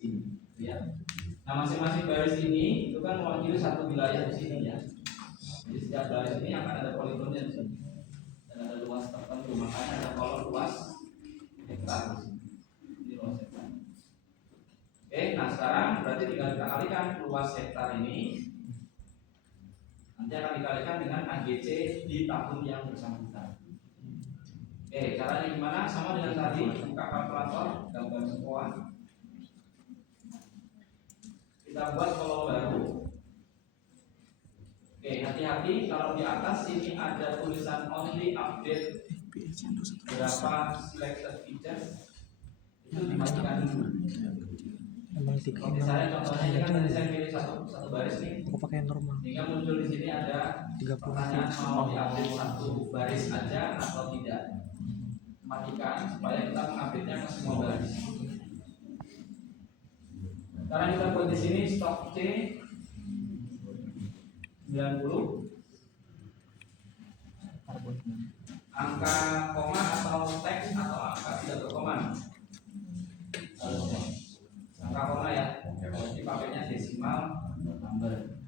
ini, ya. Nah, masing-masing baris ini itu kan mewakili satu wilayah di sini ya. Jadi setiap baris ini akan ada poligonnya di sini dan ada luas tertentu, makanya ada kolom luas hektar di sini. Ini luas hektar. Oke, nah sekarang berarti tinggal kita kalikan luas hektar ini. Nanti akan dikalikan dengan AGC di tahun yang bersangkutan. Oke, caranya gimana? Sama dengan tadi, buka kalkulator, gambar semua. Kita buat kolom baru. Oke, hati-hati kalau di atas ini ada tulisan only update berapa selected features, itu dimatikan dulu. Oke, saya contohnya ini kan tadi saya pilih satu baris nih. Aku pakai normal. Sehingga muncul di sini ada 30 pertanyaan mau diupdate satu baris aja atau tidak. Matikan supaya kita mengupdate-nya ke semua baris. Sekarang kita buat di sini stok C 90. Angka koma atau teks atau angka tidak berkoma. Angka koma ya. Jadi pakainya desimal number.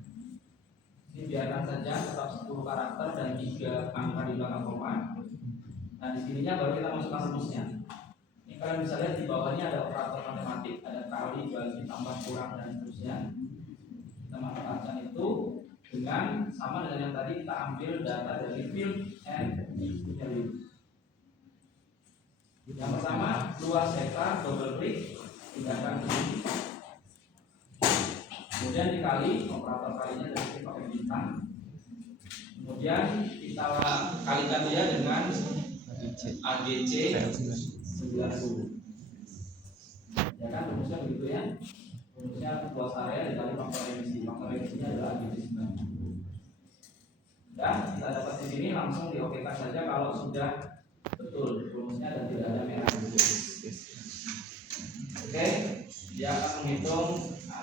Ini biarkan saja tetap 10 karakter dan 3 angka di belakang koma. Nah, di sininya baru kita masukkan rumusnya. Ini kalian bisa lihat di bawahnya ada operator matematik, ada kali, bagi, tambah, kurang dan seterusnya. Kita manfaatkan itu dengan sama dengan yang tadi kita ambil data dari field and value. Yang pertama, luas hektar, double klik, pindahkan ke sini. Kemudian dikali, operator kalinya dari sini pakai bintang. Kemudian kita kalikan dia dengan AGC 90. Ya kan, rumusnya begitu ya. Rumusnya luas area dikali faktor emisi. Faktor emisinya adalah AGC 90. Dan kita dapat di sini langsung diokekan saja kalau sudah betul rumusnya dan tidak ada merah. Oke, dia akan menghitung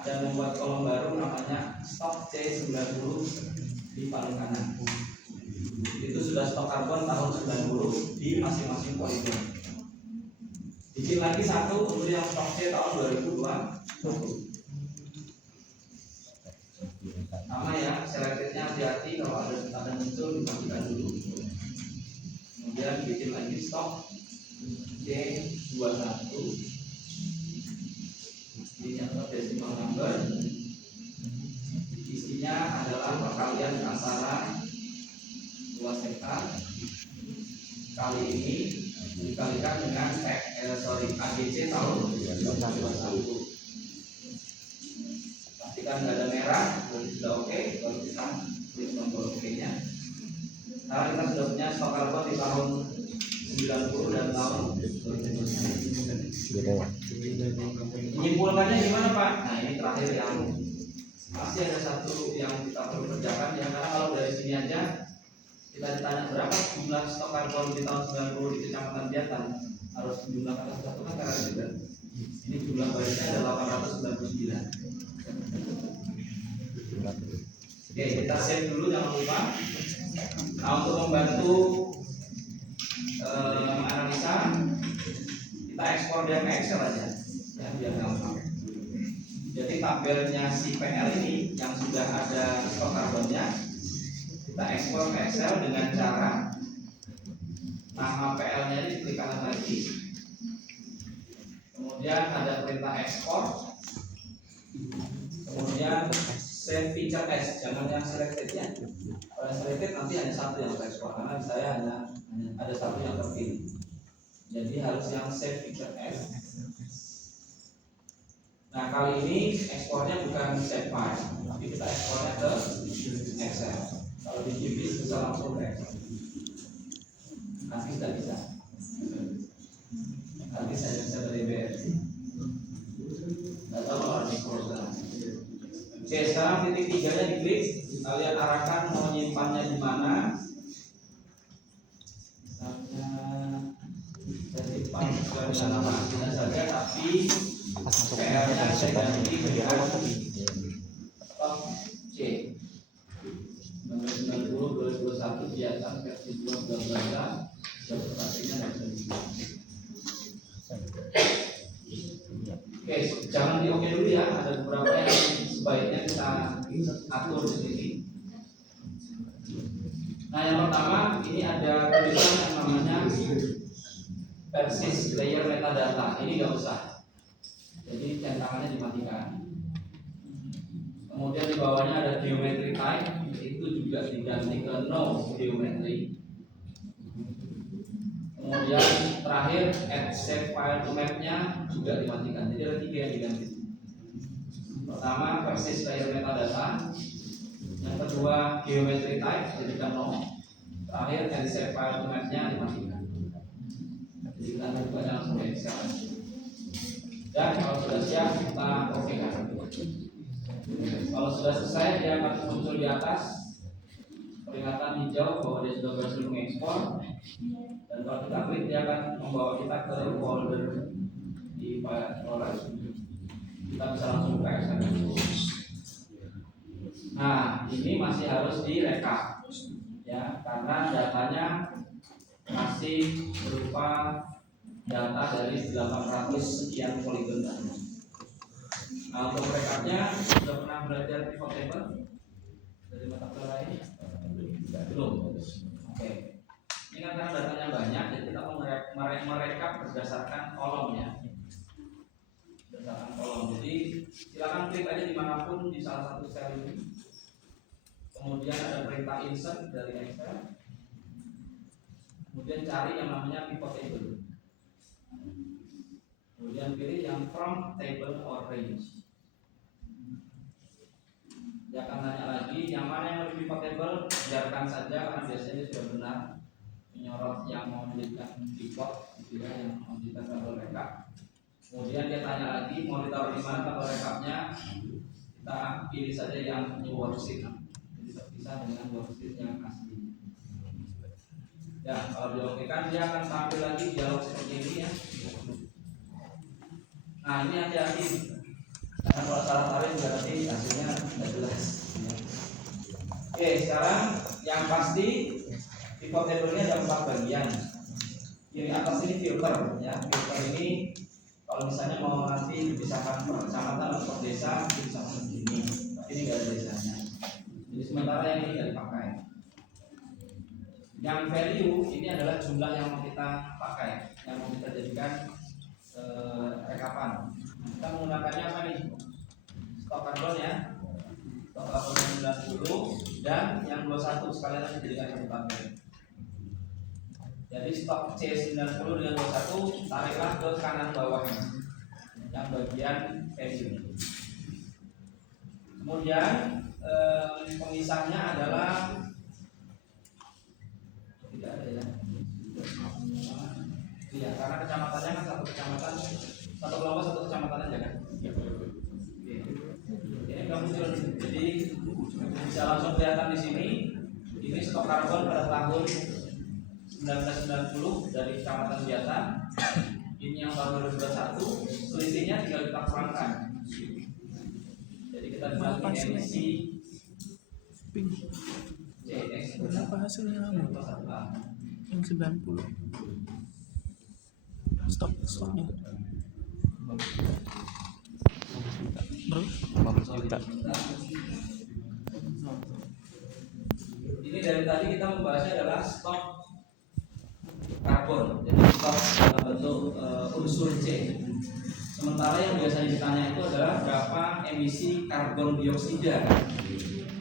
dan membuat kolom baru namanya stok C90 di paling kanan. Itu sudah stok karbon tahun 90 di masing-masing poligon. Bikin lagi satu untuk yang stok C tahun 2021. Sama ya, selectednya hati-hati kalau ada muncul dimatikan dulu. Kemudian bikin lagi stok C21. Ini yang decimal number. Isinya adalah perkalian antara luas hektar kali ini dikalikan dengan AGC tahun 2021. Pastikan nggak ada merah, berarti sudah oke. Baru kita klik tombol OK-nya. Sekarang kita sudah punya stok karbon di tahun 90 dan tahun 2021. Menyimpulkannya gimana Pak? Nah ini terakhir yang pasti ada satu yang kita perlu kerjakan ya, karena kalau dari sini aja kita ditanya berapa jumlah stok karbon di tahun 90 di Kecamatan Biatan, harus jumlah kata satu kan karena juga ini jumlah barisnya ada 899. Oke, kita save dulu jangan lupa. Nah, untuk membantu analisa, kita ekspor dia ke Excel aja ya, biar gampang. Jadi tabelnya si PL ini yang sudah ada stok karbonnya kita ekspor ke Excel dengan cara nama PL-nya ini diklik kanan lagi, kemudian ada perintah ekspor, kemudian save feature as, jangan yang selected ya. Kalau selected nanti hanya satu yang terekspor, karena saya hanya ada satu yang terpilih. Jadi harus yang save feature as. Nah kali ini ekspornya bukan save file, tapi kita ekspornya ke Excel. Kalau di GBIS bisa langsung ke Excel. Nanti tidak bisa. Nanti saya bisa dari BRC. Atau orang program. Oke, sekarang titik 3-nya diklik. Kalian arahkan mau menyimpannya di mana. Misalnya saya simpan sesuai dengan nama aslinya saja, tapi PL-nya saya ganti dengan stok C 1990 2021 biasa versi 2012 pastinya. Oke, jangan oke dulu ya, ada beberapa yang sebaiknya kita atur di sini. Nah, yang pertama ini ada tulisan yang namanya persist layer metadata. Ini nggak usah, jadi centangannya dimatikan. Kemudian di bawahnya ada geometry type, itu juga diganti ke no geometry. Kemudian terakhir add save file to map-nya juga dimatikan. Jadi ada 3 yang diganti. Pertama persist layer metadata, yang kedua geometry type jadikan no, terakhir add save file to map-nya dimatikan. Jadi kita buka langsung ke Excel. Dan kalau sudah siap kita oke kan. Kalau sudah selesai dia akan muncul di atas peringatan hijau bahwa dia sudah berhasil mengekspor. Dan kalau kita klik dia akan membawa kita ke folder di file explorer. Kita bisa langsung buka Excel. Nah, ini masih harus direkap ya, karena datanya masih berupa data dari 800 sekian poligon tadi. Nah, untuk rekapnya sudah pernah belajar pivot table dari mata kuliah lain? Belum. Oke. Ini kan karena datanya banyak, jadi kita mau merekap berdasarkan kolomnya. Berdasarkan kolom. Jadi silakan klik aja dimanapun di salah satu sel ini. Kemudian ada perintah insert dari Excel. Kemudian cari yang namanya pivot table. Kemudian pilih yang from table or range. Dia akan tanya lagi yang mana yang lebih pivotable, biarkan saja karena biasanya sudah benar menyorot yang mau menjadikan pivot, gitu ya, yang mau menjadikan tabel rekap. Kemudian dia tanya lagi mau ditaruh di mana tabel rekapnya, kita pilih saja yang new worksheet, jadi terpisah dengan worksheet yang asli. Ya, kalau diokekan dia akan tampil lagi dialog seperti ini ya. Nah, ini hati-hati. Karena kalau salah tarik juga nanti hasilnya tidak jelas. Oke, sekarang yang pasti pivot table-nya ada 4 bagian. Kiri atas ini filter, ya. Filter ini kalau misalnya mau nanti dipisahkan per kecamatan atau per desa, dipisahkan begini. Tapi ini nggak ada desanya. Jadi sementara yang ini nggak dipakai. Yang value ini adalah jumlah yang mau kita pakai, yang mau kita jadikan rekapan. Kita menggunakannya apa nih? Stok karbon ya. Stok karbon 90 dan yang 21 sekalian aja dijadikan satu tabel. Jadi stok C90 dengan 21 tariklah ke kanan bawahnya yang bagian value. Kemudian pemisahnya adalah tidak ada ya. Iya, karena kecamatannya kan satu kecamatan, satu kelompok satu kecamatan aja kan. Ini nggak muncul, jadi bisa langsung kelihatan di sini. Ini stok karbon pada tahun 1990 dari kecamatan biasa. Ini yang tahun 2021, selisihnya tinggal kita kurangkan. Jadi kita bisa emisi CX. Berapa hasilnya kamu? Yang 90 stoknya bro 15 juta. Ini dari tadi kita membahasnya adalah stok karbon, jadi stok dalam bentuk unsur C. Sementara yang biasanya ditanya itu adalah berapa emisi karbon dioksida.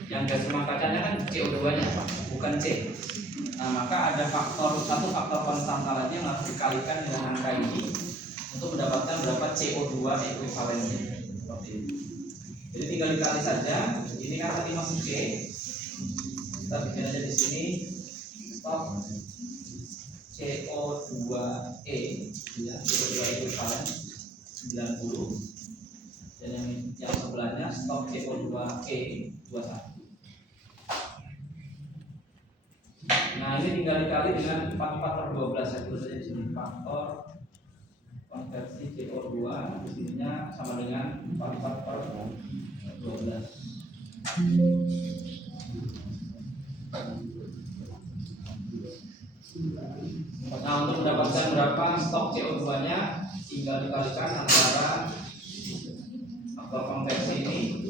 Yang gas rumah kacanya kan CO2-nya, bukan C. Nah, maka ada satu faktor konstanta lagi yang harus dikalikan dengan angka ini untuk mendapatkan berapa CO2 ekuivalennya. Seperti ini. Jadi tinggal dikali saja. Ini kan tadi masih C. Kita bikin aja di sini stok CO2E, ya, CO2 ekuivalen 90. Dan yang sebelahnya stok CO2E 21. Nah, ini tinggal dikali dengan 44/12. Saya tulis saja di sini faktor konversi CO2 di sininya sama dengan 44/12. Nah, untuk mendapatkan berapa stok CO2-nya tinggal dikalikan antara Faktor konveksi ini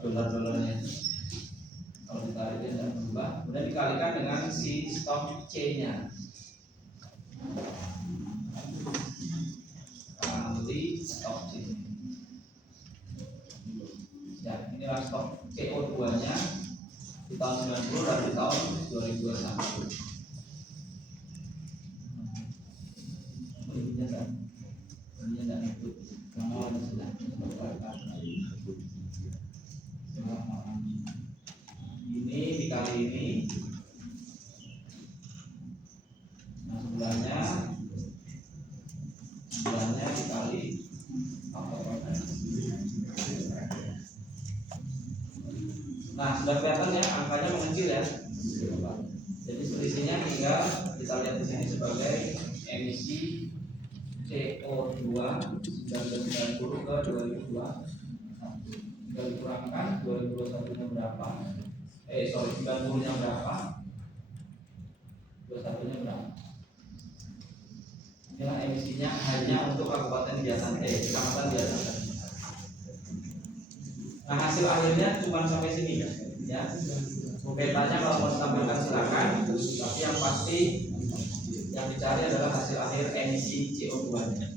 dolar-dolarnya kalau ditarik tidak berubah, kemudian dikalikan dengan si stok C-nya kali stok C. Ya, inilah stok CO2 nya di tahun 90 dan di tahun 2021. Ini dikali ini, nah sebelahnya dikali faktor konveksi. Nah sudah kelihatan ya angkanya mengecil ya. Jadi selisihnya tinggal kita lihat di sini sebagai emisi CO2 1990 ke 2002. Tinggal dikurangkan 2021 nya berapa? 90 nya berapa? 21 nya berapa? Inilah emisinya hanya untuk Kabupaten Biasante, Kecamatan Biasante. Nah hasil akhirnya cuma sampai sini ya. Petanya kalau mau ditampilkan silakan, tapi yang pasti yang dicari adalah hasil akhir emisi CO2 nya.